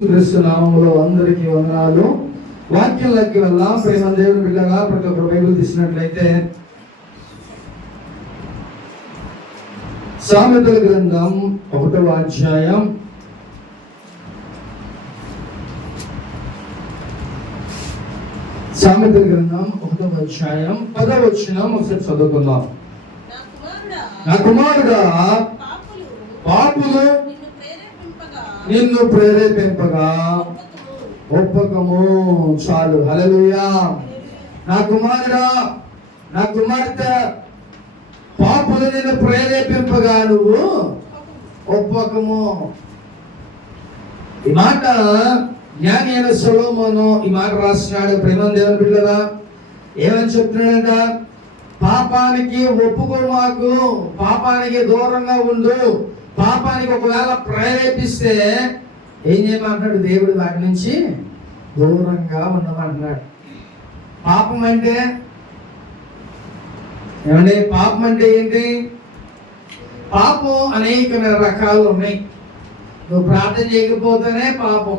క్రీస్తు నామములో అందరికీ వందనాలు. వాక్యంలోకి వెళ్దాం. ప్రేమ దేవుని బిడ్డగా ప్రతి ఒక్కరు బైబిల్ తీసినట్లయితే సామెతల గ్రంథం 1వ అధ్యాయం 10వ వచనం ఒకసారి చదువుకుందాం. నా కుమారుడా, పాపులు నిన్ను ప్రేరేపింపగా ఒప్పకము. చాలు. హల్లెలూయా. నా కుమారుడా, నా కుమార్తె, పాపులు నిన్ను ప్రేరేపింపగా నువ్వు ఒప్పకము. ఈ మాట జ్ఞాని అయిన సొలొమోను ఈ మాట రాసినాడు. ప్రేమ దేవుని బిడ్డలా, ఏమని చెప్తున్నాడంట? పాపానికి ఒప్పుకో, మాకు పాపానికి దూరంగా ఉండు. పాపానికి ఒకవేళ ప్రేరేపిస్తే ఏం చేయమంటున్నాడు దేవుడు? వాటి నుంచి దూరంగా ఉండమంటున్నాడు. పాపం అంటే ఏమంటే, పాపం అంటే ఏంటి? పాపం అనేకమైన రకాలు ఉన్నాయి. నువ్వు ప్రార్థన చేయకపోతేనే పాపం.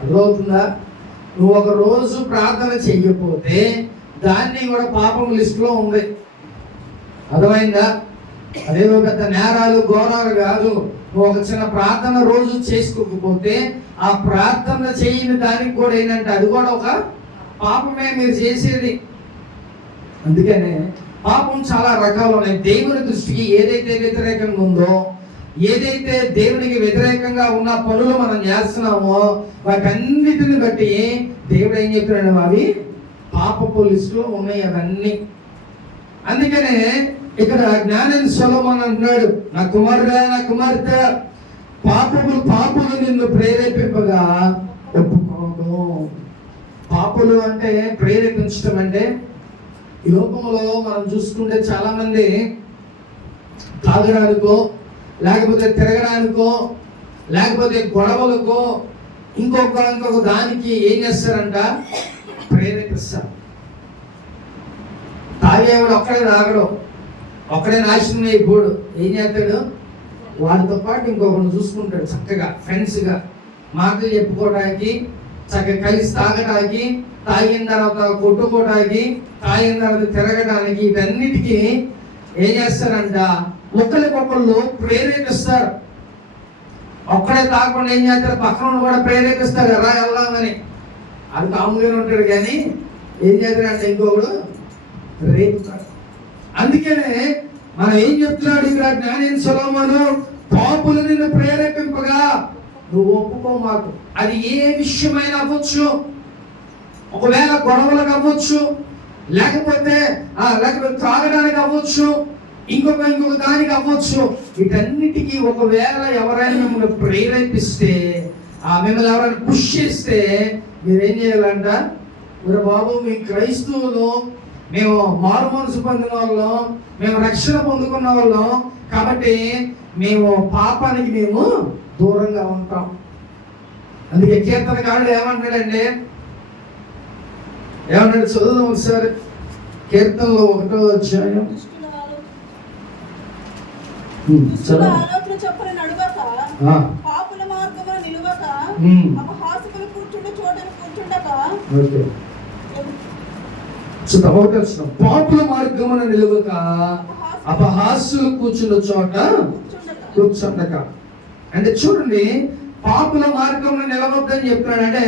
అర్థమవుతుందా? నువ్వు ఒక రోజు ప్రార్థన చెయ్యకపోతే దాన్ని కూడా పాపం లిస్టులో ఉంది. అర్థమైందా? అదేదో పెద్ద నేరాలు ఘోరాలు కాదు. నువ్వు ఒక చిన్న ప్రార్థన రోజు చేసుకోకపోతే ఆ ప్రార్థన చేయని దానికి కూడా ఏంటంటే అది కూడా ఒక పాపమే మీరు చేసేది. అందుకనే పాపం చాలా రకాలు ఉన్నాయి. దేవుని దృష్టికి ఏదైతే వ్యతిరేకంగా ఉందో, ఏదైతే దేవునికి వ్యతిరేకంగా ఉన్న పనులు మనం చేస్తున్నామో వాటన్నిటిని బట్టి దేవుడు ఏం చెప్పాడు? అవి పాపపు లిస్టులో ఉన్నాయి అవన్నీ. అందుకనే ఇక్కడ జ్ఞానం సొలొమోను అంటున్నాడు, నా కుమారుడా, నా కుమార్తె, పాపులు నిన్ను ప్రేరేపింపగా ఒప్పుకోదు. పాపులు అంటే ప్రేరేపించడం అంటే, ఈ లోకంలో మనం చూసుకుంటే చాలా మంది తాగడానికో, లేకపోతే తిరగడానికో, లేకపోతే గొడవలకో, ఇంకొక దానికి ఏం చేస్తారంట? ప్రేరేపిస్తారు. తాగేవాడు ఒక్కడే తాగడం, ఒక్కడే నాశనం అయిపోడు. ఏం చేస్తాడు? వాడితో పాటు ఇంకొకరిని చూసుకుంటాడు. చక్కగా ఫ్రెండ్స్గా మాటలు చెప్పుకోవడానికి, చక్కగా కలిసి తాగడానికి, తాగిన తర్వాత కొట్టుకోవడానికి, తాగిన తర్వాత తిరగడానికి, వీటన్నిటికీ ఏం చేస్తారంట? ఒకరికొకళ్ళు ప్రేరేపిస్తారు. ఒక్కడే తాగకుండా ఏం చేస్తారు? పక్కన కూడా ప్రేరేపిస్తారు, ఎలా వెళ్దామని. అది కాముగా ఉంటాడు, కానీ ఏం చేస్తారంటే ఇంకొకడు రేపుతాడు. అందుకనే మనం ఏం చెప్తున్నాడు ఇక్కడ జ్ఞాని సొలొమోను? పాపులు నిన్ను ప్రేరేపింపగా నువ్వు ఒప్పుకో మాకు. అది ఏ విషయమైనా అవ్వచ్చు. ఒకవేళ గొడవలకు అవ్వచ్చు, లేకపోతే త్రాగడానికి అవ్వచ్చు, ఇంకొక దానికి అవ్వచ్చు. వీటన్నిటికీ ఒకవేళ ఎవరైనా మిమ్మల్ని ప్రేరేపిస్తే, మిమ్మల్ని ఎవరైనా పుష్ చేస్తే మీరేం చేయాలంట? మీరు బాబు, మీ క్రైస్తవులు, మేము మారు మనసు పొందిన వాళ్ళం, మేము రక్షణ పొందుకున్న వాళ్ళం, కాబట్టి మేము పాపానికి మేము దూరంగా ఉంటాం. అందుకే కీర్తనకారుడు ఏమంటాడండి? ఏమన్నాడు? చదువుదాం ఒకసారి. కీర్తనలో 1వ అధ్యాయం పాపుల మార్గమున నిలువక అపహాస్యులు కూర్చున్న చోట కూర్చుండక. అంటే చూడండి, పాపుల మార్గంలో నిలవద్దని చెప్తున్నాడు. అంటే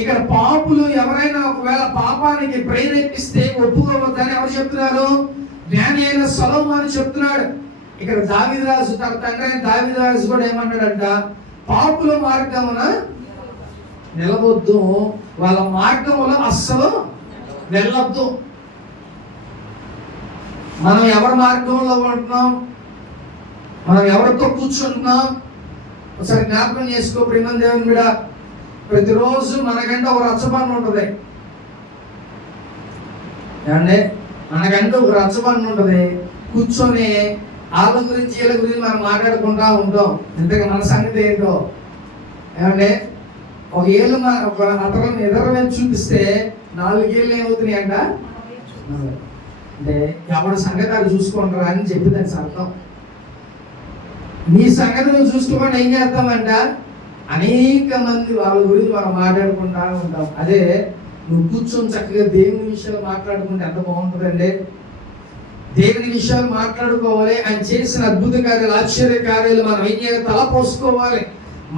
ఇక్కడ పాపులు ఎవరైనా ఒకవేళ పాపానికి ప్రేరేపిస్తే ఒప్పుకోవద్దని ఎవరు చెప్తున్నారు? జ్ఞాని అయిన సొలొమోను చెప్తున్నాడు. ఇక్కడ దావీదురాజు తన తండ్రి అయిన దావీదురాజు కూడా ఏమన్నాడంట? పాపుల మార్గమున నిలవద్దు, వాళ్ళ మార్గంలో అస్సలు వెళ్ళొద్దు. మనం ఎవరి మార్గంలో ఉంటున్నాం? మనం ఎవరితో కూర్చుంటున్నాం? ఒకసారి జ్ఞాపకం చేసుకో ప్రేమ దేవుని బిడ్డ. ప్రతిరోజు మనకంటే ఒక రచ్చబండ ఉంటుంది. ఏమంటే, మనకంటే ఒక రచ్చబండ ఉంటుంది. కూర్చొని వాళ్ళ గురించి వీళ్ళ గురించి మనం మాట్లాడుకుంటా ఉంటాం. ఇంతగా మన సంగతి ఏంటో. ఏమంటే, ఒక ఏళ్ళు ఒక అతను ఎదురు చూపిస్తే 4 ఏళ్ళు ఏమవుతున్నాయి అంట? అంటే ఎవరి సంగతి అది చూసుకుంటారా అని చెప్పి దానికి అర్థం. నీ సంగతి నువ్వు చూసుకోకుండా ఏం చేస్తామంట? అనేక మంది వాళ్ళ గురించి మనం మాట్లాడుకుంటా ఉంటాం. అదే నువ్వు కూర్చొని చక్కగా దేవుని విషయాలు మాట్లాడుకుంటే ఎంత బాగుంటుందండి. దేవుని విషయాలు మాట్లాడుకోవాలి. ఆయన చేసిన అద్భుత కార్యాలు, ఆశ్చర్య కార్యాలు మనం ఏం చేయాలి? తలపోసుకోవాలి,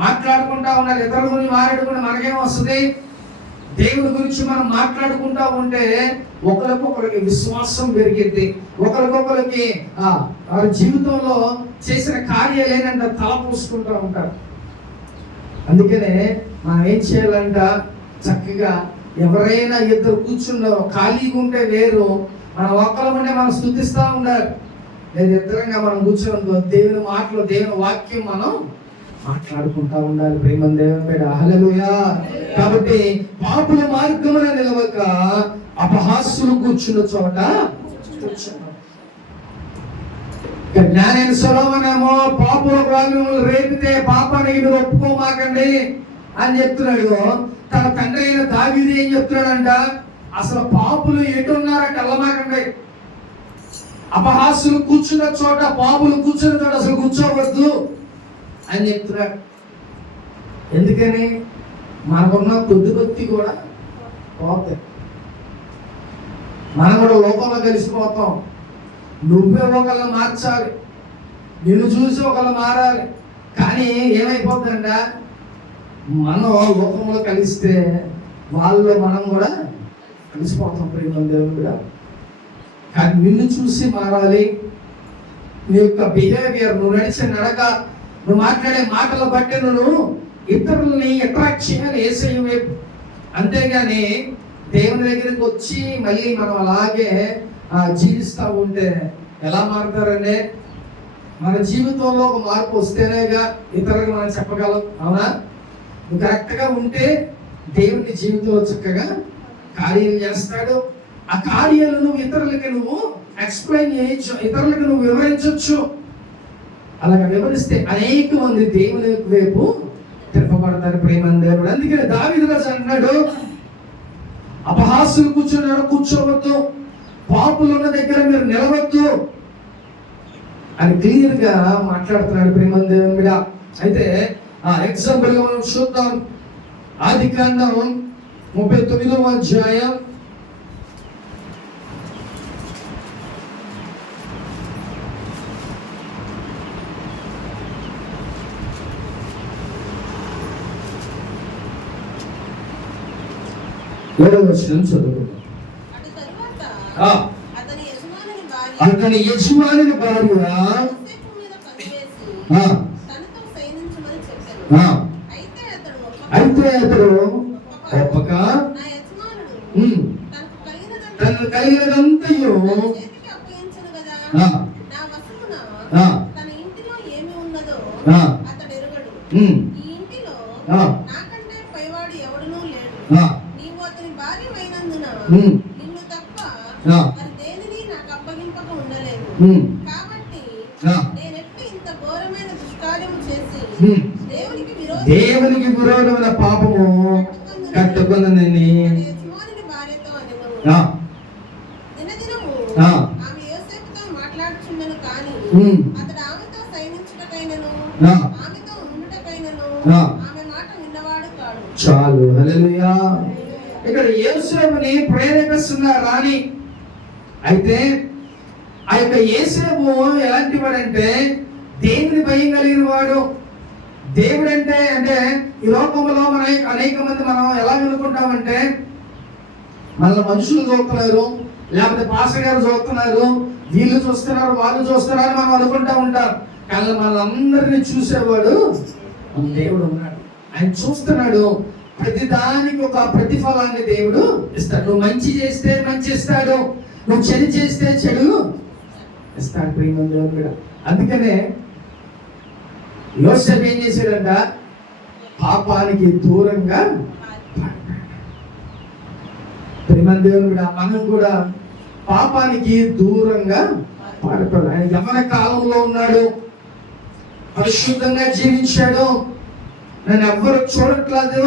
మాట్లాడుకుంటా ఉండాలి. ఇతరుల గురించి మాట్లాడుకుంటే మనకేం వస్తుంది? దేవుని గురించి మనం మాట్లాడుకుంటా ఉంటే ఒకరికొకరికి విశ్వాసం పెరిగిద్ది. ఒకరికొకరికి వారి జీవితంలో చేసిన కార్యాలు ఏంటంటే తలపోసుకుంటూ ఉంటారు. అందుకనే మనం ఏం చేయాలంట? చక్కగా ఎవరైనా ఇద్దరు కూర్చుండో ఖాళీగా ఉంటే వేరు, మన ఒక్కలమంటే మనం స్తుతిస్తూ ఉండాలి. లేదా ఇద్దరంగా మనం కూర్చొని దేవుని మాటలు, దేవుని వాక్యం మనం మాట్లాడుకుంటా ఉండాలి. ప్రేమ దేవుని పేడ హల్లెలూయా. కాబట్టి పాపుల మార్గమున నిలవక అపహాస్యులు కూర్చున్న చోట కూర్చున్నాం. జ్ఞానైన సొలొమోనేమో పాపుల మిమ్మల్ని రేపితే పాపానికి మీరు ఒప్పుకోమాకండి అని చెప్తున్నాడు. తన తండ్రి అయిన దావీదు ఏం చెప్తున్నాడంట? అసలు పాపులు ఎటున్నారంటే వెళ్ళమాకండి. అపహాస్యులు కూర్చున్న చోట, పాపులు కూర్చున్న చోట అసలు కూర్చోవద్దు అని చెప్తున్నాడు. ఎందుకని? మనకున్న కొద్ది భక్తి కూడా పోతాయి. మనం కూడా లోకంలో కలిసిపోతాం. నువ్వే ఒకళ్ళు మార్చాలి, నిన్ను చూసి ఒకళ్ళు మారాలి. కానీ ఏమైపోతుందంట? మనం లోకంలో కలిస్తే వాళ్ళు మనం కూడా కలిసిపోతాం. ప్రేమ దేవుడు కూడా. కానీ నిన్ను చూసి మారాలి. నీ యొక్క బిహేవియర్, నువ్వు నడిచే నడక, నువ్వు మాట్లాడే మాటల బట్టి నువ్వు ఇతరులని అట్రాక్ట్ చేయాలి యేసయ్య వైపు. అంతేగాని దేవుని దగ్గరికి వచ్చి మళ్ళీ మనం అలాగే జీవిస్తూ ఉంటే ఎలా మారుతారండి? మన జీవితంలో ఒక మార్పు వస్తేనేగా ఇతరులకు మనం చెప్పగలం. అవునా? నువ్వు కరెక్ట్గా ఉంటే దేవుని జీవితంలో చక్కగా కార్యాలు చేస్తాడు. ఆ కార్యాలు నువ్వు ఇతరులకి నువ్వు ఎక్స్ప్లెయిన్ చేయొచ్చు, ఇతరులకు నువ్వు వివరించవచ్చు. అలాగే వివరిస్తే అనేక మంది దేవుని వైపు తిరపబడతారు. ప్రేమ దేవుడు. అందుకని దావీదు రాజు అన్నాడు, అపహాస్యులు కూర్చున్నాడు కూర్చోవద్దు, పాపులు ఉన్న దగ్గర మీరు నిలవద్దు అని క్లియర్ గా మాట్లాడుతున్నాడు. ప్రేమ దేవుడు. అయితే ఎగ్జాంపుల్ గా మనం చూద్దాం. ఆదికాండం 39వ అధ్యాయం 7వ వచనం చదువుకుందాం. అతని యజమానుని భార్య అయితే అతడు ఒప్పక తనకు కలిగినదంతయు నీవు అతని భార్యమైనందున నిన్ను తప్ప దేనిని నాకు అప్పగింపక ఉండలేదు. కాబట్టి నేనెట్లు ఇంత ఘోరమైన దుష్కార్యము చేసి దేవునికి విరోధమైన పాపము కట్టుకున్నదని యజమానుని భార్యతో అనెను. దినదినము ఆమె యోసేపుతో మాట్లాడుచుండెను, కానీ అతడు ఆమెతో సైనించుటకైనను ఆమెతో ఉండుటకైనను ఆమె మాట విన్నవాడు కాడు. చాలు. హల్లెలూయా. ఇక్కడ యోసేపుని ప్రేరేపిస్తున్న రాణి. అయితే ఆ యొక్క యోసేపు ఎలాంటి వాడంటే దేవుని భయం కలిగిన వాడు. దేవుడు అంటే ఈ లోకంలో మన అనేక మంది మనం ఎలా అనుకుంటామంటే మన మనుషులు చూస్తున్నారు, లేకపోతే పాస్టర్ గారు చూస్తున్నారు, వీళ్ళు చూస్తున్నారు, వాళ్ళు చూస్తున్నారు మనం అనుకుంటా ఉంటాం. కానీ మనందరినీ చూసేవాడు దేవుడు ఉన్నాడు. ఆయన చూస్తున్నాడు. ప్రతిదానికి ఒక ప్రతిఫలాన్ని దేవుడు ఇస్తాడు. నువ్వు మంచి చేస్తే మంచి ఇస్తాడు, నువ్వు చెడు చేస్తే చెడు ఇస్తాడు. ప్రేమ దేవుడు. అందుకనే యోసేపు ఏం చేశాడంట? పాపానికి దూరంగా. ప్రేమ దేవుడు. మనం కూడా పాపానికి దూరంగా పారిపోయాడు. ఆయన యవ్వన కాలంలో ఉన్నాడు, పరిశుద్ధంగా జీవించాడు. నన్ను ఎవ్వరు చూడట్లేదు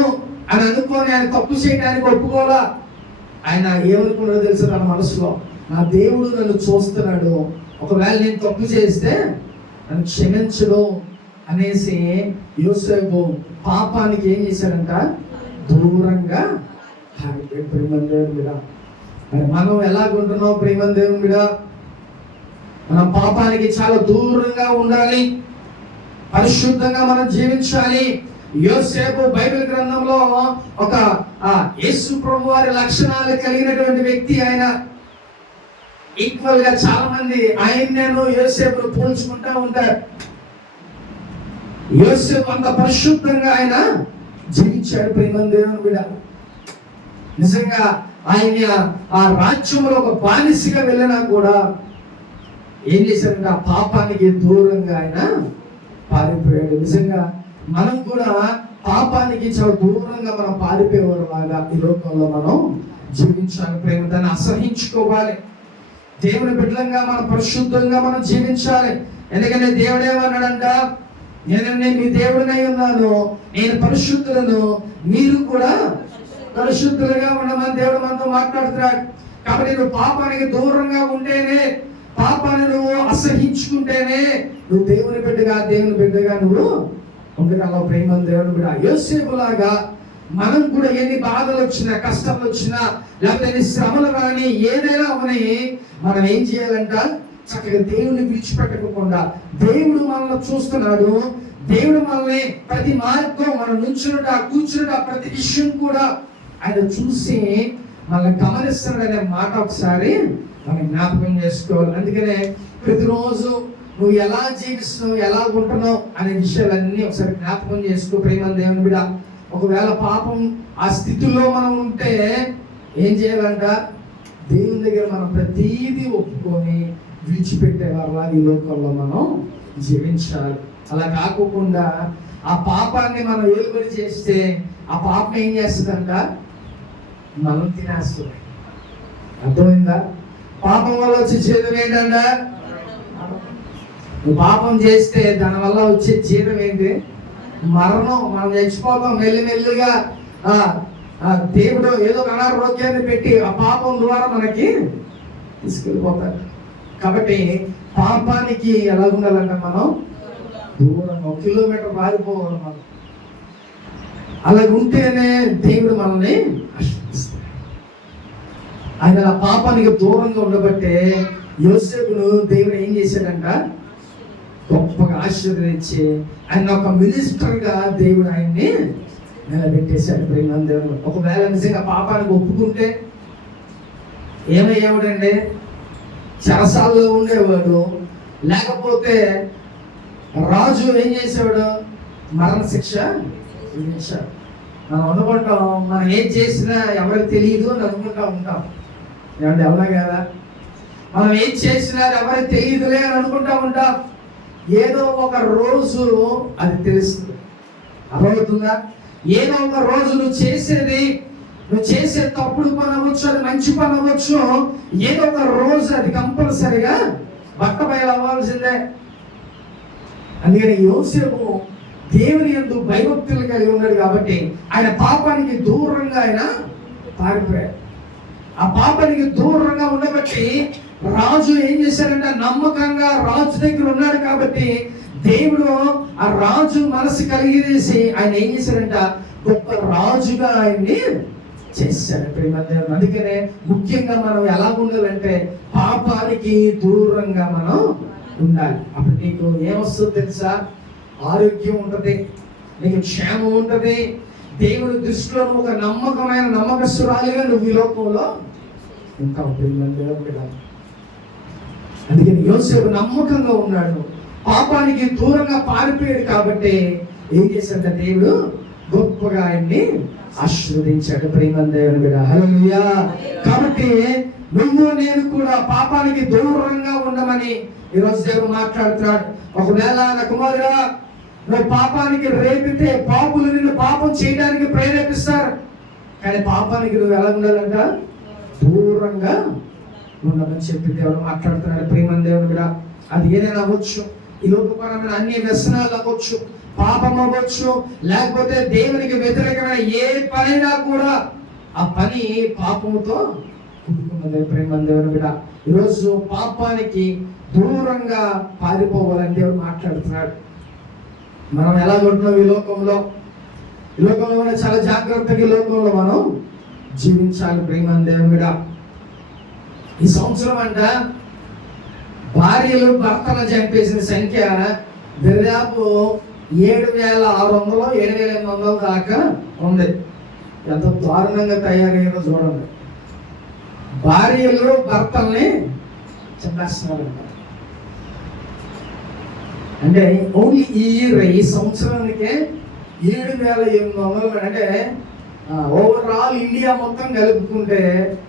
అని అనుకోని ఆయన తప్పు చేయడానికి ఒప్పుకోలా. ఆయన ఏమనుకున్నాడో తెలుసు తన మనసులో, నా దేవుడు నన్ను చూస్తున్నాడు, ఒకవేళ నేను తప్పు చేస్తే నన్ను క్షమించడు అనేసి యోసేపు పాపానికి ఏం చేశారంట? దూరంగా. ప్రేమ దేవుని బిడ్డ, మరి మనం ఎలాగుంటున్నాం? ప్రేమ దేవుని బిడ్డ, మనం పాపానికి చాలా దూరంగా ఉండాలి, పరిశుద్ధంగా మనం జీవించాలి. యోసేపు బైబిల్ గ్రంథంలో ఒక యేసు ప్రభు వారి లక్షణాలు కలిగినటువంటి వ్యక్తి. ఆయన ఈక్వల్ గా చాలా మంది ఆయన్ను యోసేపును పోల్చుకుంటా ఉంటారు. యోసేపు అంత పరిశుద్ధంగా ఆయన జీవించాడు. ప్రేమ దేవుని బిడ్డ, నిజంగా ఆయన ఆ రాజ్యంలో ఒక బానిసగా వెళ్ళినా కూడా ఏం చేశారంటే ఆ పాపానికి దూరంగా ఆయన పారిపోయాడు. నిజంగా మనం కూడా పాపానికి చాలా దూరంగా మనం పారిపోయేవారు లాగా ఈ లోకంలో మనం జీవించాలి. ప్రేమ, దాన్ని అసహించుకోవాలి. దేవుని బిడ్డలంగా మనం పరిశుద్ధంగా మనం జీవించాలి. ఎందుకంటే దేవుడు ఏమన్నాడంట? నేను మీ దేవుడినై ఉన్నాను, నేను పరిశుద్ధులను, మీరు కూడా పరిశుద్ధులుగా ఉండమని దేవుడు మనతో మాట్లాడుతున్నాడు. కాబట్టి నువ్వు పాపానికి దూరంగా ఉంటేనే, పాపాన్ని నువ్వు అసహించుకుంటేనే నువ్వు దేవుని బిడ్డగా నువ్వు ఉండగలవు. ప్రేమ దేవుని బిడ్డ, యోసేపు లాగా మనం కూడా ఎన్ని బాధలు వచ్చినా, కష్టాలు వచ్చినా, లేకపోతే ఎన్ని శ్రమలు కానీ ఏదైనా అవని మనం ఏం చేయాలంట? చక్కగా దేవుని విడిచిపెట్టకుండా, దేవుడు మనల్ని చూస్తున్నాడు, దేవుడు మనల్ని ప్రతి మార్గం మనం నుంచున్నట కూర్చున్నట ప్రతి విషయం కూడా ఆయన చూసి మనల్ని గమనిస్తున్నాడు అనే మాట ఒకసారి మనం జ్ఞాపకం చేసుకోవాలి. అందుకనే ప్రతిరోజు నువ్వు ఎలా జీవిస్తున్నావు, ఎలా ఉంటున్నావు అనే విషయాలన్నీ ఒకసారి జ్ఞాపకం చేసుకో. ప్రేమ దేవుని బిడ్డ, ఒకవేళ పాపం ఆ స్థితిలో మనం ఉంటే ఏం చేయాలంట? దేవుని దగ్గర మనం ప్రతీదీ ఒప్పుకొని విడిచిపెట్టే వాళ్ళ ఈ లోకంలో మనం జీవించాలి. అలా కాకుండా ఆ పాపాన్ని మనం ఏలుబడి చేస్తే ఆ పాపం ఏం చేస్తుందంట? మనం తినేస్తుంది. అర్థమైందా? పాపం వల్ల వచ్చే జీతం ఏంటంట? నువ్వు పాపం చేస్తే దానివల్ల వచ్చే జీతం ఏంటి? మరణం. మనం చచ్చిపోతాం మెల్లిమెల్లిగా. దేవుడు ఏదో అనారోగ్యాన్ని పెట్టి ఆ పాపం ద్వారా మనకి తీసుకెళ్ళిపోతాడు. కాబట్టి పాపానికి ఎలా ఉండాలంటే మనం దూరం 1 కిలోమీటర్ పారిపోవాలి మనం. అలా ఉంటేనే దేవుడు మనల్ని ఆశీర్వదిస్తాడు. ఆయన ఆ పాపానికి దూరంగా ఉండబట్టే యోసేపును దేవుడు ఏం చేశాడంట? గొప్పగా ఆశీర్వదించి ఆయన ఒక మినిస్టర్గా దేవుడు ఆయన్ని నిలబెట్టేశాడు. ప్రేమ దేవుడు, ఒకవేళ నిజంగా పాపానికి ఒప్పుకుంటే ఏమయ్యేవాడండి? చెరసాల్లో ఉండేవాడు. లేకపోతే రాజు ఏం చేసేవాడు? మరణ శిక్ష విధించాడు. మనం అనుకుంటాం మనం ఏం చేసినా ఎవరికి తెలియదు అని అనుకుంటా ఉంటాం. ఏమంటే అవునా కదా? మనం ఏం చేసినా ఎవరికి తెలియదులే అని అనుకుంటా ఉంటాం. ఏదో ఒక రోజు అది తెలుస్తుంది. అర్థమవుతుందా? ఏదో ఒక రోజు నువ్వు చేసే తప్పుడు పని అవ్వచ్చు, అది మంచి పని అవ్వచ్చు, ఏదో ఒక రోజు అది కంపల్సరిగా బట్టబయలు అవ్వాల్సిందే. అందుకని యోసేపు దేవుని యందు భయభక్తులు కలిగి ఉన్నాడు కాబట్టి ఆయన పాపానికి దూరంగా ఆయన పారిపోయాడు. ఆ పాపానికి దూరంగా ఉండబట్టి రాజు ఏం చేశారంటే నమ్మకంగా రాజు దగ్గర ఉన్నాడు కాబట్టి దేవుడు ఆ రాజు మనసు కలిగేసి ఆయన ఏం చేశారంట? గొప్ప రాజుగా ఆయన్ని చేశాడు. ప్రేమ దేవుడు, అందుకనే ముఖ్యంగా మనం ఎలా ఉండాలంటే పాపానికి దూరంగా మనం ఉండాలి. అప్పుడు నీకు ఏమొస్తుందో తెలుసా? ఆరోగ్యం ఉంటుంది, నీకు క్షేమం ఉంటుంది. దేవుడి దృష్టిలో ఒక నమ్మకస్తురాలిగా నువ్వు ఈ లోకంలో ఉంటావు. ప్రేమ దేవుడు, అందుకని యోసేపు నమ్మకంగా ఉన్నాడు, పాపానికి దూరంగా పారిపోయాడు కాబట్టి ఏం చేశాడు? దేవుడు గొప్పగా ఆయన్ని ఆశీర్వదించాడు. ప్రేమ దేవుని బిడ్డ, హల్లెలూయా. కాబట్టి నువ్వు నేను కూడా పాపానికి దూరంగా ఉండమని ఈరోజు దేవుడు మాట్లాడుతున్నాడు. ఒకవేళ నా కుమారుడా నువ్వు పాపానికి రేపితే పాపులు నిన్ను పాపం చేయడానికి ప్రేరేపిస్తారు. కానీ పాపానికి నువ్వు ఎలా ఉండాలంట? దూరంగా ఉండమని చెప్పి దేవుడు మాట్లాడుతున్నాడు. ప్రేమ దేవుని బిడ్డ, అది ఏదైనా అవ్వచ్చు, ఈ లోకపరమైన అన్ని వ్యసనాలు అవ్వచ్చు, పాపం అవ్వచ్చు, లేకపోతే దేవునికి వ్యతిరేకమైన ఏ పనైనా కూడా ఆ పని పాపంతో కూడుకున్నదే. ప్రేమ దేవుని బిడ్డ, ఈరోజు పాపానికి దూరంగా పారిపోవాలని దేవుడు మాట్లాడుతున్నాడు. మనం ఎలా ఉంటున్నాం ఈ లోకంలో? ఈ లోకంలో కూడా చాలా జాగ్రత్తగా ఈ లోకంలో మనం జీవించాలి ప్రియమైన దేవుని బిడ్డ. ఈ సంవత్సరం అంట భార్యలు భర్తను చంపేసిన సంఖ్య దాదాపు 7,600 7,800 దాకా ఉంది. ఎంత దారుణంగా తయారయ్యారో చూడండి. భార్యలు భర్తల్ని చంపేస్తున్నారంట. అంటే ఓన్లీ ఈ సంవత్సరానికే 7,800. అంటే ఓవరాల్ ఇండియా మొత్తం కలుపుకుంటే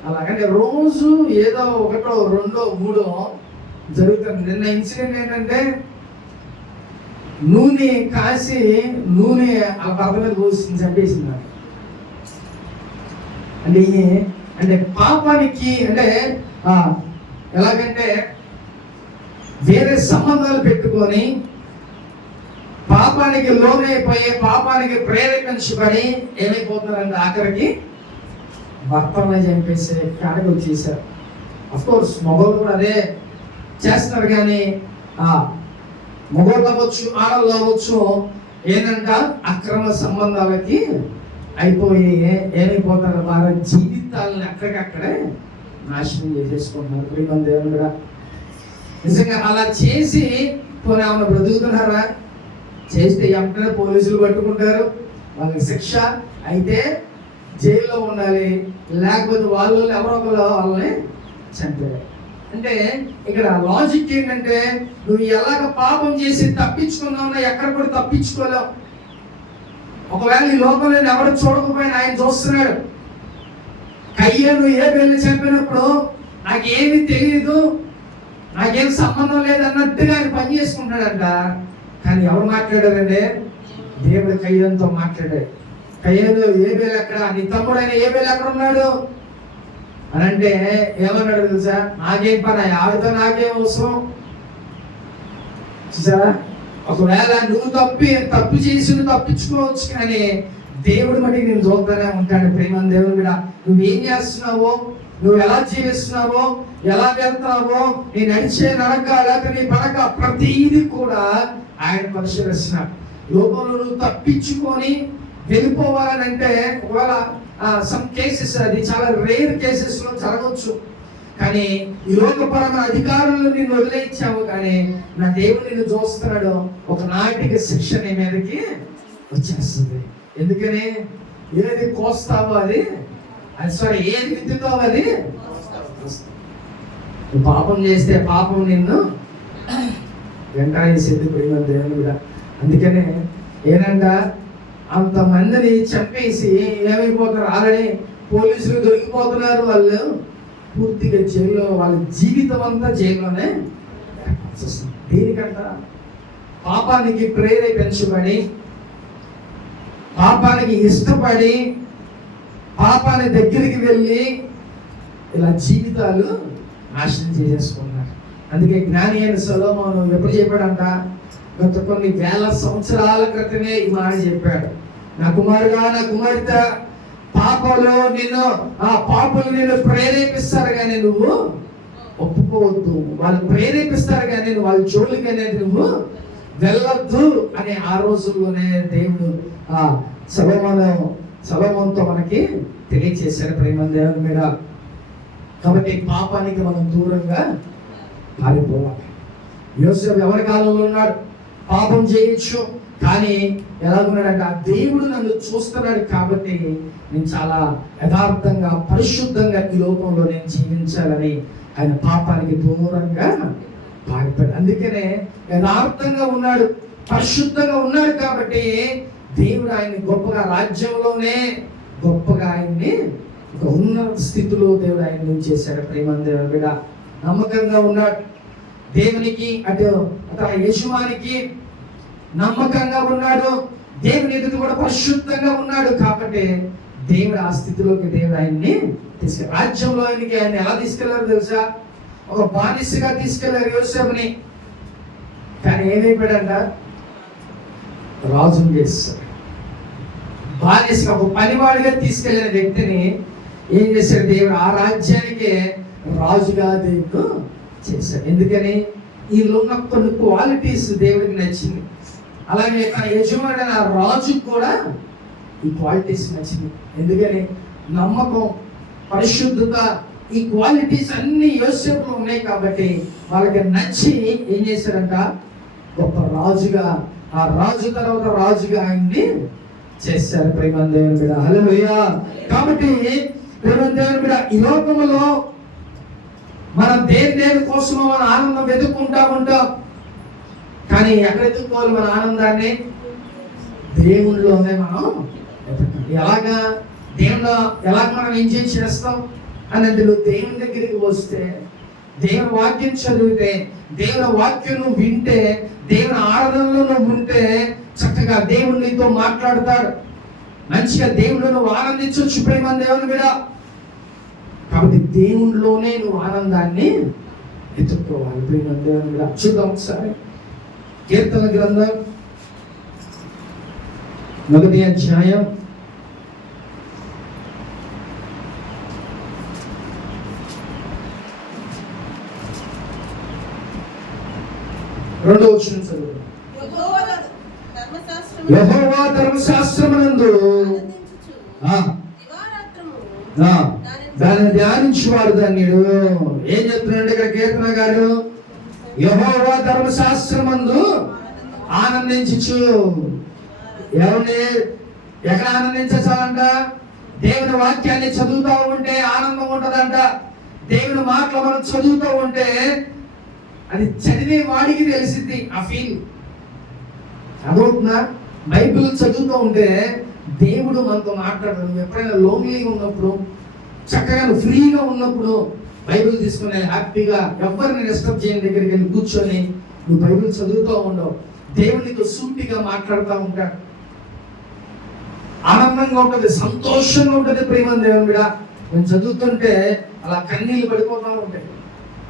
అలాగంటే రోజు ఏదో 1, 2, 3 జరుగుతుంది. నిన్న ఇన్సిడెంట్ ఏంటంటే నూనె కాసి నూనె ఆ భర్త మీద పోసి చంపేసింది. అంటే పాపానికి అంటే ఎలాగంటే వేరే సంబంధాలు పెట్టుకొని పాపానికి లోనైపోయి పాపానికి ప్రేరేపించబడి ఏమైపోతున్నారంటే ఆఖరికి భర్తనే చంపేసే కాడికి వచ్చేసారు. అఫ్కోర్స్ మగవాళ్ళు కూడా అదే చేస్తున్నారు, కానీ మగవాళ్ళు అవ్వచ్చు ఆడవాళ్ళు అవ్వచ్చు ఏంటంట అక్రమ సంబంధాలకి అయిపోయి ఏమైపోతారు, వారి జీవితాలను అక్కడికక్కడే నాశనం చేసేసుకుంటున్నారు. ప్రియమైన దేవుని కూడా నిజంగా అలా చేసి పోనీ ఏమైనా బ్రతుకుతున్నారా? చేస్తే వెంటనే పోలీసులు పట్టుకుంటారు, వాళ్ళకి శిక్ష అయితే జైల్లో ఉండాలి, లేకపోతే వాళ్ళు ఎవరో ఒకరు వాళ్ళని చంపారు. అంటే ఇక్కడ లాజిక్ ఏంటంటే నువ్వు ఎలాగ పాపం చేసి తప్పించుకున్నావున్నా ఎక్కడ కూడా తప్పించుకోలేవు. ఒకవేళ ఈ లోకంలో ఎవరు చూడకపోయినా ఆయన చూస్తున్నాడు. కయ్యను హేబెలుని చంపినప్పుడు నాకేమీ తెలియదు, నాకేం సంబంధం లేదన్నట్టుగా ఆయన పని చేసుకుంటాడంట. కానీ ఎవరు మాట్లాడారంటే దేవుడు కయ్యనుతో మాట్లాడాడు. కయ్యను హేబెలు ఎక్కడ, నీ తమ్ముడైన హేబెలు ఎక్కడ ఉన్నాడు అని అంటే ఏమన్నాడు తెలుసా? నాకేం పని, ఆవిడతో నాకేం అవసరం. చూసారా, ఒకవేళ నువ్వు తప్పు చేసి తప్పించుకోవచ్చు, కానీ దేవుడు మటుకు నేను చూద్దానే ఉంటాడు. ప్రేమ దేవుడు కూడా నువ్వేం చేస్తున్నావో, నువ్వు ఎలా జీవిస్తున్నావో, ఎలా వెళ్తున్నావో, నీ నడిచే నడక లేక నీ పడక ప్రతిదీ కూడా ఆయన పరిశీలిస్తున్నాడు. లోకంలో నువ్వు తప్పించుకొని వెళ్ళిపోవాలని అంటే ఒకవేళ సమ్ కేసెస్, అది చాలా రేర్ కేసెస్ లో జరగవచ్చు, కానీ ఈ లోకపరమైన అధికారులు నిన్ను వదిలేయించావు, కానీ నా దేవుడు నిన్ను చూస్తున్నాడు. ఒకనాటికి శిక్ష నీ మీదకి వచ్చేస్తుంది. ఎందుకని ఏది కోస్తావో అది సారీ ఏది విత్తుతావో అది నువ్వు పాపం చేస్తే పాపం నిన్ను వెంటాడేసేది ప్రియమైన దేవుని కూడా. అందుకనే ఏనంట అంతమందిని చంపేసి ఏమైపోతారు, ఆల్రెడీ పోలీసులు దొరికిపోతున్నారు, వాళ్ళు పూర్తిగా జైల్లో, వాళ్ళ జీవితం అంతా జైల్లోనే. దేనికంట పాపానికి ప్రేరేపించబడి, పాపానికి ఇష్టపడి, పాపాన్ని దగ్గరికి వెళ్ళి ఇలా జీవితాలు నాశనం చేసేసుకున్నారు. అందుకే జ్ఞాని అయిన సొలొమోను ఎప్పుడు చెప్పాడంట? గత కొన్ని వేల సంవత్సరాల క్రితమే ఈ మాట చెప్పాడు. నా కుమారుడా, నా కుమార్తె, పాపులు నిన్ను ప్రేరేపిస్తారు కానీ నువ్వు ఒప్పుకోవద్దు. వాళ్ళు ప్రేరేపిస్తారు కానీ నువ్వు వాళ్ళ జోలికి అనేది నువ్వు వెళ్ళొద్దు అని ఆ రోజుల్లోనే దేవుడు సొలొమోనుతో మనకి తెలియచేశాడు. ప్రేమ దేవుని మీద. కాబట్టి పాపానికి మనం దూరంగా పారిపోవాలి. యోసేపు ఎవరి కాలంలో ఉన్నాడు? పాపం చేయొచ్చు, కానీ ఎలాగున్నాడంటే ఆ దేవుడు నన్ను చూస్తున్నాడు కాబట్టి నేను చాలా యథార్థంగా పరిశుద్ధంగా ఈ లోకంలో నేను జీవించాలని ఆయన పాపానికి దూరంగా పారిపోయాడు. అందుకనే యథార్థంగా ఉన్నాడు, పరిశుద్ధంగా ఉన్నాడు కాబట్టి దేవుడు ఆయన్ని గొప్పగా రాజ్యంలోనే గొప్పగా ఆయన్ని ఒక ఉన్నత స్థితిలో దేవుడు ఆయన ఉంచేశాడు. ప్రేమ దేవుడు కూడా నమ్మకంగా ఉన్నాడు దేవునికి, అటు యజమానికి నమ్మకంగా ఉన్నాడు, దేవుని ఎదుట కూడా పరిశుద్ధంగా ఉన్నాడు కాబట్టి దేవుడు ఆ స్థితిలోకి దేవుడు ఆయన్ని తీసుకెళ్ళారు. రాజ్యంలో ఆయన ఎలా తీసుకెళ్లారు తెలుసా? ఒక బానిసగా తీసుకెళ్లారు యోసేపుని, కానీ ఏమైపోయాడంట? రాజుని చేస్తాడు. బానిసగా ఒక పనివాడిగా తీసుకెళ్లిన వ్యక్తిని ఏం చేశాడు దేవుడు? ఆ రాజ్యానికి రాజుగా దేవుడు చేశాడు. ఎందుకని ఈలో ఉన్న కొన్ని క్వాలిటీస్ దేవుడికి నచ్చింది. అలాగే తన యజమాని రాజు కూడా ఈ క్వాలిటీస్ నచ్చినాయి. ఎందుకని? నమ్మకం, పరిశుద్ధత, ఈ క్వాలిటీస్ అన్ని యోసేపులో ఉన్నాయి కాబట్టి వాళ్ళకి నచ్చి ఏం చేశారంట, గొప్ప రాజుగా, ఆ రాజు తర్వాత రాజుగా ఆయన్ని చేశారు. ప్రేమ దేవుని బిడ్డ, హల్లెలూయా. కాబట్టి ప్రేమ దేవుని బిడ్డ, ఈ లోకములో మనం దేని కోసమో మన ఆనందం వెతుక్కుంటా ఉంటాం. కానీ ఎక్కడ వెతుక్కోవాలి మన ఆనందాన్ని? దేవుళ్ళలోనే మనం వెతకాలి. ఎలాగా దేవుళ్ళో ఎలాగ మనం ఎంజాయ్ చేస్తాం అని అంటే, నువ్వు దేవుని దగ్గరికి వస్తే, దేవుని వాక్యం చదివితే, దేవుని వాక్యం నువ్వు వింటే, దేవుని ఆరాధనలో నువ్వు ఉంటే చక్కగా దేవుడు నీతో మాట్లాడతాడు. మంచిగా దేవుడు నువ్వు ఆనందించవచ్చు. ప్రేమ దేవుని మీద. కాబట్టి దేవునిలోనే నువ్వు ఆనందాన్ని ఎత్తుక్కోవాలి. ప్రేమ దేవుని మీద. చూద్దాం ఒకసారి కీర్తన గ్రంథం 1వ అధ్యాయం 2వ వచనం చదువు. యెహోవా ధర్మశాస్త్రమునందు దాన్ని ధ్యానించువాడు ధన్యుడు. ఏం చెప్తున్నాడు ఇక్కడ కీర్తన గారు? యెహోవా ధర్మశాస్త్రమందు ఆనందించు. ఎవరిని ఎక్కడ ఆనందించాలంట? దేవుని వాక్యాన్ని చదువుతూ ఉంటే ఆనందం ఉంటదంట. దేవుని మాటలు మనం చదువుతూ ఉంటే అది చదివే వాడికి తెలిసింది ఆ ఫీల్. అదవుతున్నా బైబిల్ చదువుతూ ఉంటే దేవుడు మనతో మాట్లాడతాడు. నువ్వు ఎప్పుడైనా లోన్లీగా ఉన్నప్పుడు, చక్కగా నువ్వు ఫ్రీగా ఉన్నప్పుడు బైబిల్ తీసుకుని హ్యాపీగా ఎవరిని డిస్టర్బ్ చేయని దగ్గరికి వెళ్ళి కూర్చొని నువ్వు బైబిల్ చదువుతూ ఉండవు. దేవునితో సూటిగా మాట్లాడుతూ ఉంటాడు. ఆనందంగా ఉంటుంది, సంతోషంగా ఉంటుంది. ప్రేమ దేవుని బిడ్డ, నేను చదువుతుంటే అలా కన్నీళ్ళు పడిపోతూ ఉంటాయి.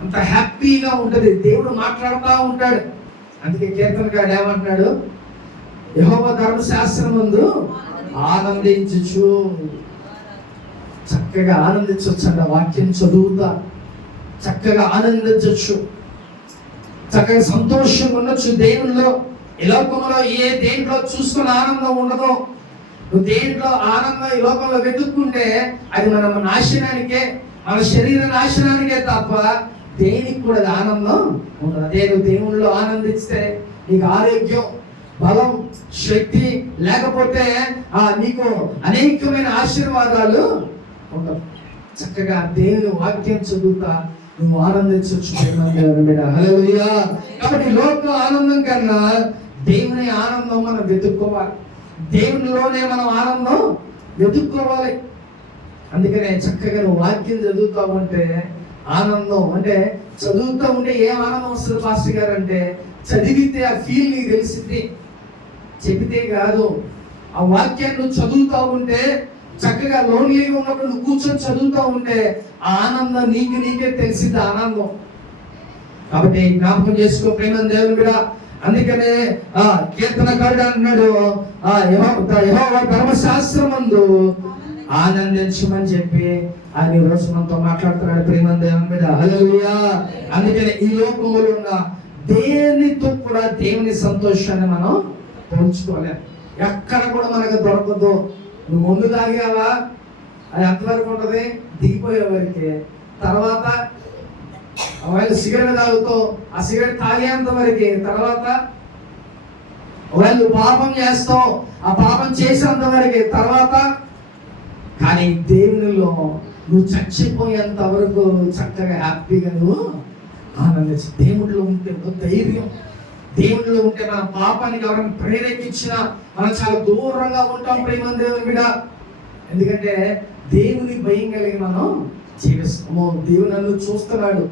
అంత హ్యాపీగా ఉంటుంది. దేవుడు మాట్లాడుతూ ఉంటాడు. అందుకే కీర్తనకారుడు ఏమంటున్నాడు? యెహోవా ధర్మశాస్త్రమందు ఆనందించు. చక్కగా ఆనందించవచ్చు అంట. వాక్యం చదువుతా చక్కగా ఆనందించవచ్చు, చక్కగా సంతోషంగా ఉండొచ్చు దేవునిలో. ఈ లోకంలో దేంట్లో చూసుకుని ఆనందం ఉండదు. నువ్వు దేంట్లో ఆనందం ఈ లోకంలో వెతుక్కుంటే అది మన నాశనానికే, మన శరీర నాశనానికే తప్ప దేనికి కూడా ఆనందం ఉండదు. అదే నువ్వు దేవునిలో ఆనందిస్తే నీకు ఆరోగ్యం, బలం, శక్తి, లేకపోతే నీకు అనేకమైన ఆశీర్వాదాలు ఉండవు. చక్కగా దేవుని వాక్యం చదువుతా నువ్వు ఆనందించవచ్చు. హల్లెలూయా. కాబట్టి లోక ఆనందం కన్నా దేవుని ఆనందం మనం వెతుక్కోవాలి. దేవునిలోనే మనం ఆనందం వెతుక్కోవాలి. అందుకనే చక్కగా నువ్వు వాక్యం చదువుతా ఉంటే ఆనందం, అంటే చదువుతూ ఉంటే ఏం ఆనందం వస్తుంది పాస్టర్ గారు అంటే, చదివితే ఆ ఫీల్ నీకు తెలిసింది, చెబితే కాదు. ఆ వాక్యాన్ని నువ్వు చదువుతూ ఉంటే, చక్కగా లోన్లీగా ఉన్నప్పుడు నువ్వు కూర్చొని చదువుతూ ఉంటే ఆ ఆనందం నీకే తెలిసింది ఆనందం. కాబట్టి జ్ఞాపకం చేసుకో ప్రేమ దేవుని కూడా. అందుకనే కీర్తనకారుడు అంటున్నాడు, యెహోవా ధర్మశాస్త్రమందు ఆనందించమని చెప్పి ఆయన ఈ రోజు మనతో మాట్లాడుతున్నాడు. ప్రేమ దేవుని మీద. హల్లెలూయా. అందుకనే ఈ లోకంలో ఉన్న దేనితో కూడా దేవుని సంతోషాన్ని మనం పోల్చుకోలేం. ఎక్కడ కూడా మనకు దొరకదు. నువ్వు ముందు తాగావా, అది ఎంతవరకు ఉంటుంది? దిగిపోయే వరకే. తర్వాత ఒకవేళ సిగరెట్ తాగుతావు, ఆ సిగరెట్ తాగేంత వరకే. తర్వాత ఒకవేళ నువ్వు పాపం చేస్తావు, ఆ పాపం చేసేంత వరకే. తర్వాత కానీ దేవునిలో నువ్వు చచ్చిపోయేంత వరకు చక్కగా హ్యాపీగా నువ్వు ఆనందించు. దేవుడిలో ఉంటే ధైర్యం, దేవుడిలో ఉంటే మన పాపానికి ఎవరైనా ప్రేరేపించినా మనం చాలా దూరంగా ఉంటాం. ప్రేమ దేవుని బిడ్డ. ఎందుకంటే దేవుని భయం కలిగి మనం జీవిస్తాము. దేవుడు నన్ను చూస్తున్నాడు.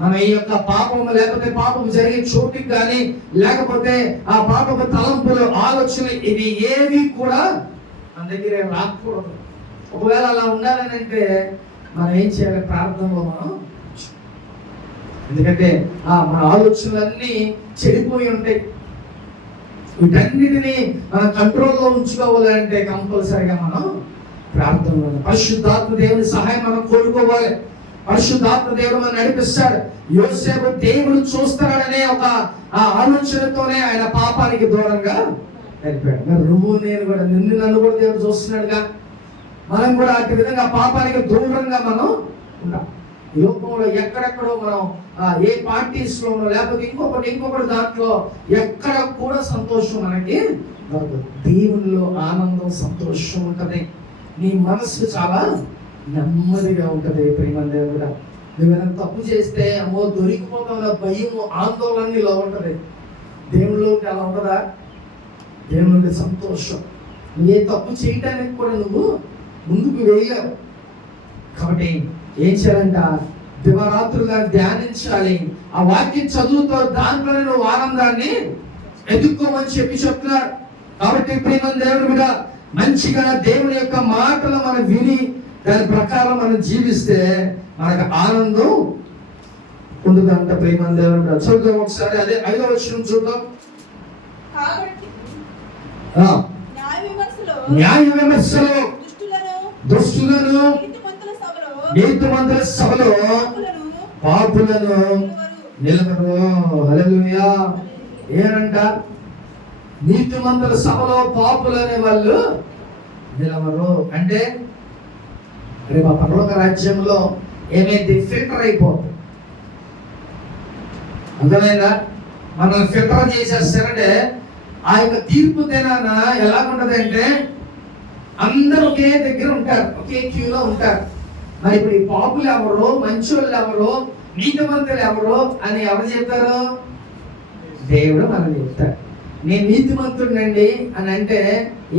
మనం ఈ యొక్క పాపము, లేకపోతే పాపము జరిగే చోటుకి కానీ, లేకపోతే ఆ పాపపు తలంపులు, ఆలోచనలు, ఇవి ఏవి కూడా మన దగ్గర రాకూడదు. ఒకవేళ అలా ఉండాలని అంటే మనం ఏం చేయాలి? ప్రార్థనలో మనం. ఎందుకంటే మన ఆలోచనలన్నీ చెడిపోయి ఉంటాయి. వీటన్నిటిని మనం కంట్రోల్లో ఉంచుకోవాలంటే కంపల్సరిగా మనం ప్రార్థనలో, పరిశుద్ధాత్మ దేవుని సహాయం మనం కోరుకోవాలి. పరిశుద్ధాత్మ దేవుడు మనం నడిపిస్తాడు. యోసేపు దేవుడు చూస్తాడనే ఒక ఆలోచనతోనే ఆయన పాపానికి దూరంగా వెళ్ళిపోయాడు. మరి నువ్వు నేను కూడా నిన్ను నన్ను కూడా దేవుడు చూస్తున్నాడుగా. మనం కూడా అటు విధంగా పాపానికి దూరంగా మనం ఉండాలి. ఈ లోకంలో ఎక్కడెక్కడో మనం ఏ పార్టీస్ లో లేకపోతే ఇంకొకటి దాంట్లో ఎక్కడ కూడా సంతోషం మనకి దొరకదు. దేవునిలో ఆనందం, సంతోషం ఉంటది. నీ మనసు చాలా నెమ్మదిగా ఉంటది. ప్రేమ దేవుడా, నువ్వు ఏదైనా తప్పు చేస్తే అమ్మో దొరికిపోతావు భయం, ఆందోళన నీలో ఉంటది. దేవుళ్ళు ఉంటే అలా ఉండదా? దేవుని ఉంటే సంతోషం. ఏ తప్పు చేయటానికి కూడా నువ్వు ముందుకు వేయలేవు. కాబట్టి ఏం చేయాలంట? దివరాత్రులుగా ధ్యానించాలి. ఆ వాక్యం చదువుతో దాంట్లోనే నువ్వు ఆనందాన్ని ఎదుర్కోమని చెప్తున్నారు. కాబట్టి ప్రేమ దేవుడి మీద మంచిగా దేవుని యొక్క మాటలు మనం విని దాని ప్రకారం మనం జీవిస్తే మనకు ఆనందం ఉంటుందంట. ప్రేమ దేవుడి మీద చూద్దాం ఒకసారి. అదే 5వ వచనం చూద్దాం. న్యాయ విమర్శలో దుష్టులను నీతిమంతుల సభలో పాపులను నిలవరు. హల్లెలూయా. ఏనంట? నీతిమంతుల సభలో పాపులు అనే వాళ్ళు నిలవరు. అంటే రేపు ఆ పరలోక రాజ్యంలో ఏమైంది? ఫిల్టర్ అయిపోతుంది. అర్థమైందా? మనల్ని ఫిల్టర్ చేసేస్తారంటే ఆ యొక్క తీర్పు దినాన ఎలాగుంటది అంటే అందరూ ఒకే దగ్గర ఉంటారు, ఒకే క్యూలో ఉంటారు. మరి ఇప్పుడు ఈ పాపులు ఎవరు, మంచోళ్ళు ఎవరు, నీతిమంతులు ఎవరు అని ఎవరు చెప్తారు? దేవుడు మనం చెప్తారు. నేను నీతిమంతుడినండి అని అంటే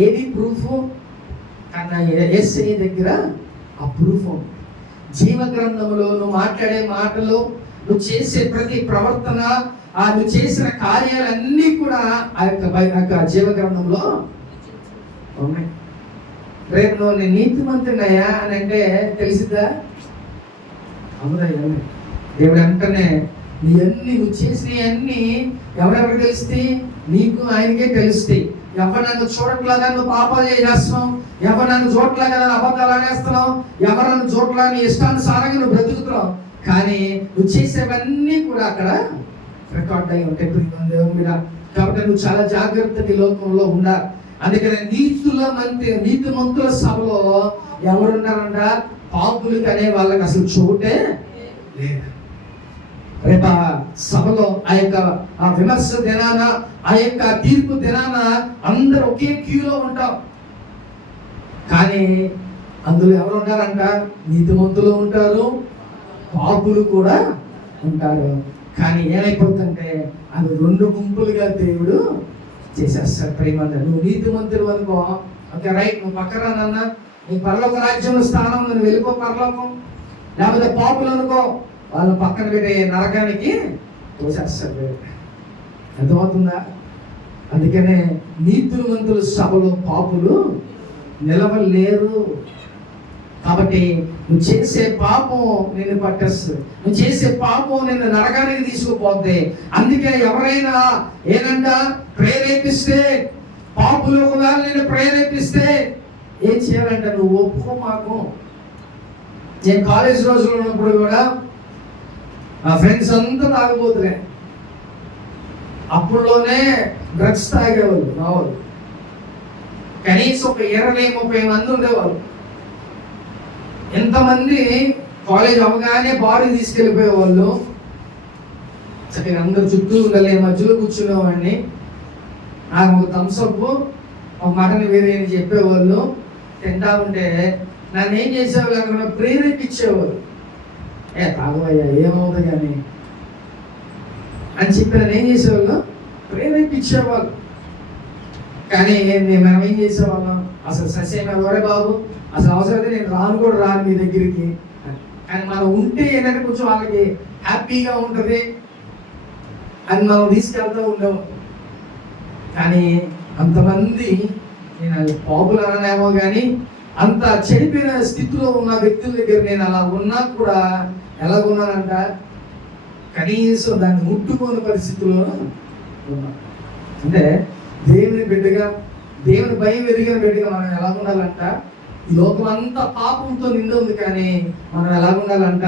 ఏది ప్రూఫ్? కన్నా యేసయ్య దగ్గర ఆ ప్రూఫ్ ఉంది. జీవ గ్రంథంలో నువ్వు మాట్లాడే మాటలు, నువ్వు చేసే ప్రతి ప్రవర్తన, నువ్వు చేసిన కార్యాలన్నీ కూడా ఆ యొక్క జీవ గ్రంథంలో ఉన్నాయి. రేపు నువ్వు నేను నీతిమంతుడినయ్యా అని అంటే తెలిసిద్దా? అవునయ్యా. దేవుడు వెంటనే నువ్వు చేసినవన్నీ ఎవరెవరికి తెలుస్తాయి? నీకు ఆయనకే తెలుస్తాయి. ఎవరు నన్ను చూడట్లాగా నువ్వు పాపాలు చేస్తున్నావు, ఎవరు నన్ను చూడట్లాగా నన్ను అబద్ధాలు అనేస్తున్నావు, ఎవరు నన్ను చూడట్లా నీ ఇష్టానుసారంగా నువ్వు బ్రతుకుతున్నావు. కానీ నువ్వు చేసేవన్నీ కూడా అక్కడ రికార్డ్ అయి ఉంటాయి దేవుని మీద. కాబట్టి నువ్వు చాలా జాగ్రత్తగా ఈ లోకంలో ఉండాలి. అందుకని నీతిమంతుల సభలో ఎవరున్నారంట? పాపులకి అనే వాళ్ళకి అసలు చోటే లేదు. రేపు సభలో ఆ యొక్క విమర్శ దినాన, ఆ యొక్క తీర్పు దినాన అందరూ ఒకే క్యూలో ఉంటాం. కానీ అందులో ఎవరు ఉంటారంట? నీతిమంతులు ఉంటారు, పాపులు కూడా ఉంటారు. కానీ ఏమైపోతుందంటే అది 2 గుంపులుగా దేవుడు చేసేస్తాడు. ప్రేమ, నువ్వు నీతిమంతుడు అనుకో, ఓకే రైట్, నువ్వు పక్కన నాన్న నీ పరలోక రాజ్యంలో స్థానం, నువ్వు వెళ్ళిపో పరలోకం. లేకపోతే పాపులు అనుకో, వాళ్ళు పక్కన పెట్టే నరకానికి తోసేస్తాడు. అర్థమవుతుందా? అందుకనే నీతిమంతుల సభలో పాపులు నిలవలేరు. కాబట్టి నువ్వు చేసే పాపం నిన్ను పట్టేస్తుంది, నువ్వు చేసే పాపం నిన్ను నరకానికి తీసుకుపోద్ది. అందుకే ఎవరైనా ఏనంట ప్రేరేపిస్తే, పాపులు ఒకవేళ నేను ప్రేరేపిస్తే ఏం చేయాలంట? నువ్వు ఒప్పుకో. మాకు నేను కాలేజ్ రోజుల్లో ఉన్నప్పుడు కూడా నా ఫ్రెండ్స్ అంతా తాగబోతులే. అప్పుడులోనే డ్రగ్స్ తాగేవాళ్ళు మా వాళ్ళు. కనీసం ఒక 20-30 మంది ఉండేవాళ్ళు. ఎంతమంది కాలేజ్ అవగానే బాడీ తీసుకెళ్ళిపోయేవాళ్ళు. చక్కగా అందరు చుట్టూ ఉండలే, మధ్యలో కూర్చునేవాడిని. నాకు ఒక థమ్స్అప్, ఒక మటన్ బిర్యానీ చెప్పేవాళ్ళు. తింటా ఉంటే నన్ను ఏం చేసేవాళ్ళు అక్కడ ప్రేరేపించేవాళ్ళు. తాగవయ్యా ఏమవుతుంది కానీ అని చెప్పి నన్ను ఏం చేసేవాళ్ళు? ప్రేరేపించేవాళ్ళు. కానీ మనం ఏం చేసేవాళ్ళం? అసలు ససేమ ఎవరే బాబు, అసలు అవసరమైతే నేను రాను మీ దగ్గరికి. కానీ మనం ఉంటే ఏంటంటే కొంచెం వాళ్ళకి హ్యాపీగా ఉంటుంది అని మనం తీసుకెళ్తూ ఉండేవాళ్ళం. కానీ అంతమంది, నేను పాపులర్ అనేమో కానీ అంత చెడిపోయిన స్థితిలో ఉన్న వ్యక్తుల దగ్గర నేను అలా ఉన్నా కూడా ఎలాగున్నానంట? కనీసం దాన్ని ముట్టుకోని పరిస్థితిలో ఉన్నా. అంటే దేవుని బిడ్డగా, దేవుని భయం ఎరిగిన బిడ్డగా మనం ఎలా ఉండాలంట? ఈ లోకం అంతా పాపంతో నిండి ఉంది, కానీ మనం ఎలా ఉండాలంట?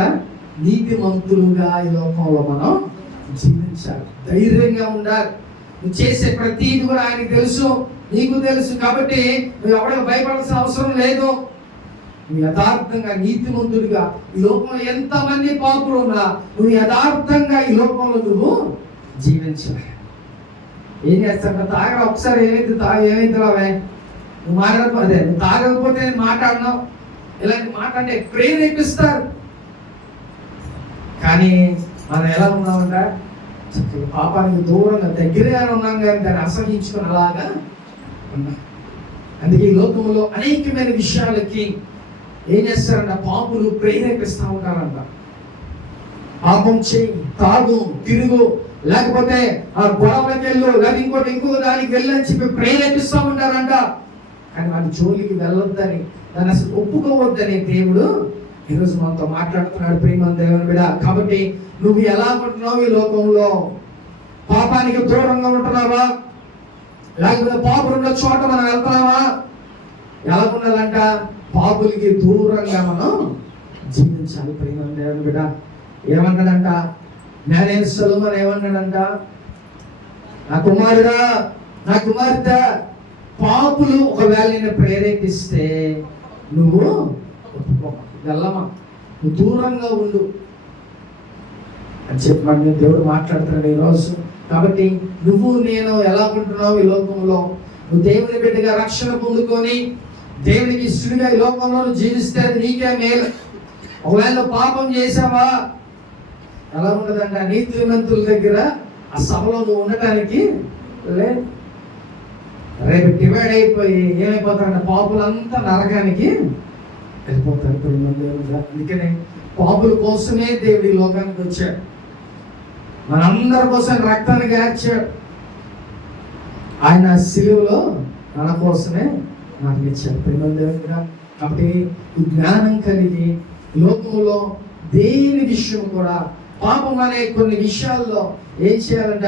నీతిమంతులుగా ఈ లోకంలో మనం జీవించాలి, ధైర్యంగా ఉండాలి. నువ్వు చేసే ప్రతీది కూడా ఆయనకు తెలుసు, నీకు తెలుసు. కాబట్టి నువ్వు ఎవరికి భయపడాల్సిన అవసరం లేదు. నువ్వు యథార్థంగా నీతిమంతుడిగా, ఈ లోకంలో ఎంతమంది పాపులు ఉన్నా నువ్వు యథార్థంగా ఈ లోకంలో నువ్వు జీవించాలి. ఏం చేస్తాడు? తాగరా ఒకసారి ఏమైంది రావే, నువ్వు మాట్లాడకపోతే, నువ్వు తాగకపోతే నేను మాట్లాడినావు, ఇలాంటి మాట అంటే ప్రేరేపిస్తారు. కానీ మనం ఎలా ఉన్నామంట, పాపానికి దూరంగా దగ్గరగానే ఉన్నాం కానీ దాన్ని అసహించుకొని అలాగా ఉన్నాం. అందుకే ఈ లోకంలో అనేకమైన విషయాలకి ఏం చేస్తారంట, పాపులు ప్రేరేపిస్తూ ఉంటారంట. పాపం చేయి, తాగు, తిరుగు, లేకపోతే ఆ గొడవలకి వెళ్ళు, లేకపోతే ఇంకొక దానికి వెళ్ళని చెప్పి ప్రేరేపిస్తూ ఉంటారంట. కానీ వాటి జోలికి వెళ్ళొద్దని, దాన్ని అసలు ఒప్పుకోవద్దని దేవుడు ఈరోజు మనతో మాట్లాడుతున్నాడు. ప్రేమ దేవుని బిడ్డ, కాబట్టి నువ్వు ఎలా ఉంటున్నావు ఈ లోకంలో? పాపానికి దూరంగా ఉంటున్నావా, లేకపోతే పాపులు ఉన్న చోట మనం వెళ్తున్నావా? ఎలా ఉండాలంట? పాపులకి దూరంగా మనం జీవించాలి. ప్రేమ దేవుని బిడ్డ, ఏమన్నాడంట జ్ఞానేశ్వరుడు సొలొమోను ఏమన్నాడంట, నా కుమారుడా, నా కుమార్తె, పాపులు ఒకవేళ నిన్ను ప్రేరేపిస్తే నువ్వు ఒప్పుకో, వెళ్ళమా, నువ్వు దూరంగా ఉండు అని చెప్పి దేవుడు మాట్లాడుతున్నాడు ఈరోజు. కాబట్టి నువ్వు నేను ఎలా ఉంటున్నావు ఈ లోకంలో? నువ్వు దేవుని బిడ్డగా రక్షణ పొందుకొని దేవునికి ఇష్టడిగా ఈ లోకంలో జీవిస్తే నీకే మేలు. ఒకవేళ పాపం చేసావా, ఎలా ఉండదంట, నీతిమంతుల దగ్గర ఆ సభలో నువ్వు ఉండటానికి లేదు. రేపు డివైడ్ అయిపోయి ఏమైపోతారంటే పాపులంతా నరకానికి వెళ్ళిపోతారు. అందుకనే పాపుల కోసమే దేవుడు ఈ లోకానికి వచ్చాడు, మనందరి కోసం రక్తాన్ని గార్చాడు. ఆయన సిలువలో మన కోసమే నాకు ఇచ్చాడు. ప్రేమ. కాబట్టి ఈ జ్ఞానం కలిగి లోకంలో దేని విషయం కూడా, పాపం అనే కొన్ని విషయాల్లో ఏం చేయాలంట,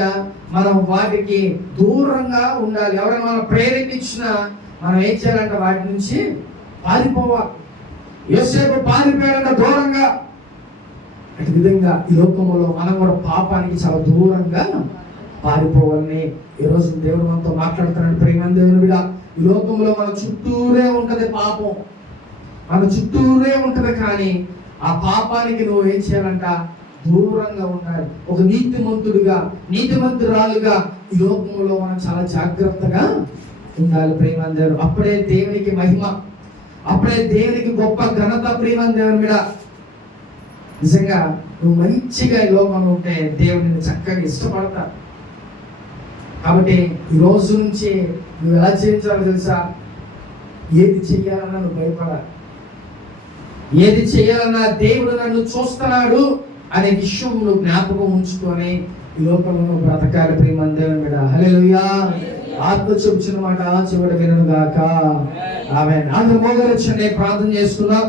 మనం వాటికి దూరంగా ఉండాలి. ఎవరైనా మనం ప్రేరేపించినా మనం ఏం చేయాలంట, వాటి నుంచి పారిపోవాలి. యోసేపు పారిపోయాడంట దూరంగా. అటు విధంగా ఈ లోకంలో మనం కూడా పాపానికి చాలా దూరంగా పారిపోవాలని ఈరోజు దేవుడు మనతో మాట్లాడుతున్నాడు. ప్రేమ దేవుని బిడ్డ, ఈ లోకంలో మన చుట్టూరే ఉంటది పాపం, మన చుట్టూరే ఉంటది. కానీ ఆ పాపానికి నువ్వు ఏం చేయాలంట, దూరంగా ఉండాలి. ఒక నీతిమంతుడిగా, నీతిమంతురాలుగా ఈ లోకంలో మనం చాలా జాగ్రత్తగా ఉండాలి. ప్రేమ దేవుడు, అప్పుడే దేవునికి మహిమ, అప్పుడే దేవునికి గొప్ప ఘనత. ప్రేమ దేవుని మీద నిజంగా నువ్వు మంచిగా ఈ లోకంలో ఉంటే దేవుడిని చక్కగా ఇష్టపడతా. కాబట్టి ఈ రోజు నుంచి నువ్వు ఎలా చేయించాలో తెలుసా? ఏది చెయ్యాలన్నా నువ్వు భయపడాలి, ఏది చేయాలన్నా దేవుడు నన్ను చూస్తున్నాడు అనే విషయం నువ్వు జ్ఞాపకం ఉంచుకొని ఈ లోకంలో నువ్వు బ్రతకాలి. ప్రేమ దేవుని మీద. హల్లెలూయా. ఆత్మ చెబుతున్న మాట చివరి వినను గాక. ఆమేన్. అందరూ మోకరించి ప్రార్థన చేసుకుందాం.